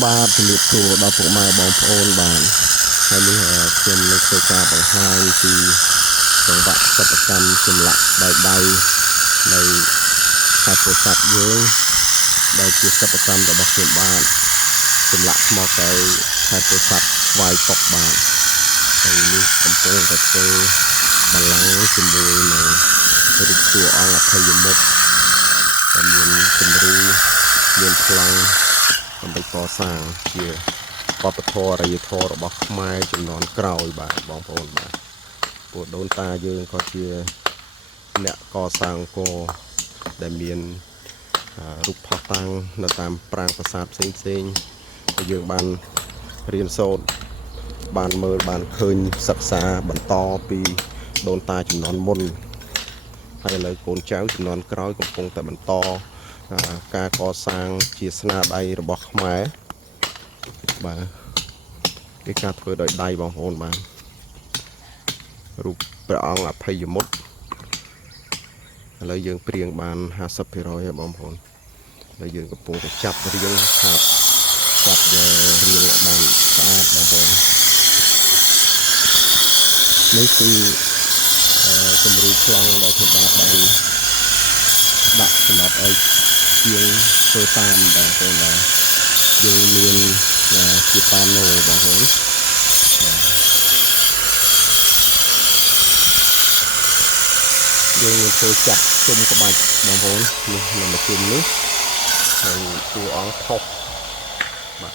បាទជំរាបសួរដល់ពុកម៉ែបងប្អូនបាទហើយនេះខ្ញុំនឹងធ្វើការបង្ហាញពីចង្វាក់សិប្បកម្មចម្លាក់ដោយដៃនៅខេត្តពោធិ៍សាត់យើងដែលជាសិប្បកម្មរបស់ខ្ញុំបាទចម្លាក់ថ្មកែវខេត្តពោធិ៍សាត់ស្វាយតុកបាទហើយនេះកំពុងតែធ្វើបល្ល័ង្កជាមួយនឹងរូបតួអង្គអភ័យមុខដែលមានគំរូមានប្លង់ដើម្បីកសាងជាវប្បធម៌អរិយធម៌របស់ខ្មែរជំនាន់ក្រោយបាទបងប្អូនបាទពួកដូនតាយើងក៏ជាអ្នកកសាងអង្គរដែលមានរូបផុសតាំងនៅតាមប្រាង្គប្រាសាទផ្សេងដែលយើងបានរៀនសូត្របានមើលបានឃើញសិក្សាបន្តពីដូនតាជំនាន់មុនហើយឥឡូវកូនចៅជំនាន់ក្រោយកំពុងតែបន្តការកសាងជាស្នាដៃរបស់ខ្មែរបាទគេការធ្វើដោយដៃបងប្អូនបាទរូបព្រះអង្គអភ័យមុខឥឡូវយើងព្រៀងបាន 50% ហើយបងប្អូនហើយយើងកំពុងតែចាប់រៀងខាត់ចាប់រៀងឲ្យបានស្អាតបងប្អូននេះគឺគំរូប្លង់ដែលខ្ញុំបានដាក់សម្រាប់ឲ្យជាងធ្វើតាមបងប្អូនបាទយើងមានជាប៉ាណូបងប្អូនយើងនឹងធ្វើចាក់ជុំក្បាច់បងប្អូននេះនៅមួយជុំនេះហើយតួអង្គផុសបាទ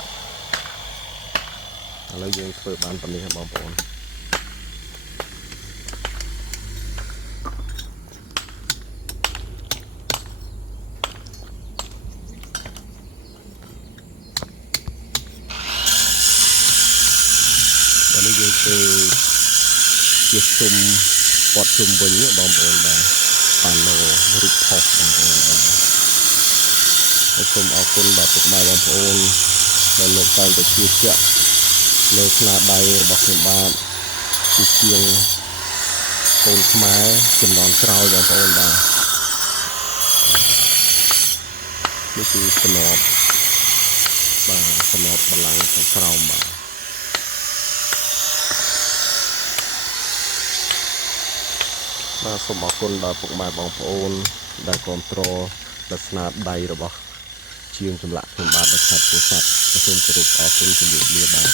ឥឡូវយើងធ្វើបានប៉ុណ្នេះបងប្អូនដល់នេះយើងធ្វើជាជុំព័ទ្ធជុំវិញបងប្អូនបាទប៉ាណូរូបផុសបងប្អូនបាទហើយសូមអរគុណដល់ពុកម៉ែបងប្អូនដែលលោកតែងតែជឿជាក់លើស្នាដៃរបស់ខ្ញុំបាទជាជាងកូនខ្មែរចំនួនក្រោយបងប្អូនបាទនេះគឺសំណពបាទសំណពបល្ល័ង្កខាងក្រោមបាទសូមអរគុណដល់ពុកម៉ែបងប្អូនដែលគាំទ្រដល់ស្នាដៃរបស់ជាងចម្លាក់ខ្ញុំបាទនៅខេត្តពោធិ៍សាត់សូមគោរពអរគុណជំរាបលាបាទ